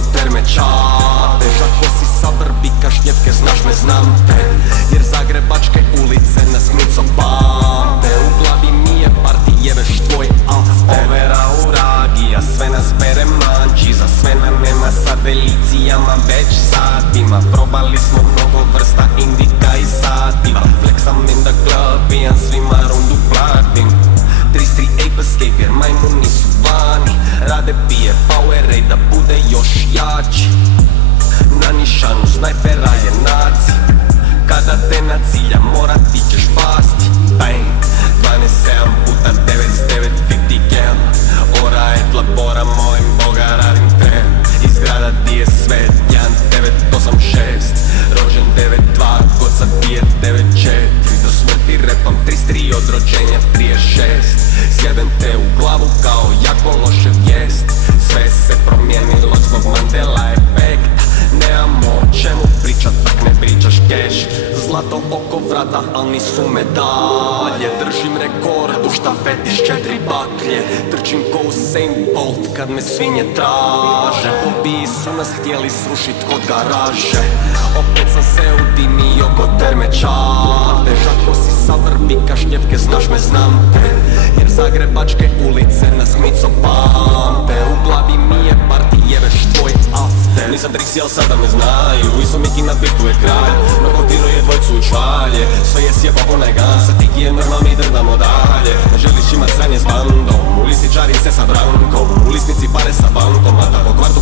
oko terme čadeš. Ako si sa Vrbika šnjetke, znaš me, znam te, jer zagrebačke ulice nas mico pamte. U glavi mi je parti, jebeš tvoj after. Overa u ragi, a sve nas bere manči. Za sve nam nema sa delicijama već satima. Probali smo mnogo vrsta indika i sativa. Flexam in the club, pijan svima rundu platim. 33 ape escape jer majmuni su vani. Rade pije Powerade da bude još jači. Na nišanu snajpera je naci. Kada te na cilja mora ti ćeš pasti. Bang, 12-7 puta 99 50 gel. Ora je tla bora, molim Boga radim trem. Iz grada di je svet 1986. Rođen 92, god sad bije 94. Do smrti repam 33 od rođenja 36. Sjebem te u glavu kao jako loše vijest. Sve se promijenilo zbog Mandela efekta. Nemamo o čemu pričat, tak ne pričaš keš. Zlato oko vrata, al nisu medalje. Držim rekord u štafeti s 4 baklje. Trčim ko Usain Bolt kad me svinje traže. Pobiji su nas htjeli srušit od garaže. Opet sam se udimio oko terme čadeš. Ako si sa Vrbika šnjevke, znaš me, znam te, jer zagrebačke ulice nas mico pamte. U glavi mi je parti, jebeš tvoj after. Nisam Trixi, al sada me znaju. Iso Miki na bitu je kralj. Nokotiruje dvojcu u čvalje. Sve je sjebao onaj gansa. Tiki je normal, mi drndamo dalje. Ne želiš imat sranje s bandom. U listi čarim se sa brankom. U lisnici pare sa bankom. A da po kvartu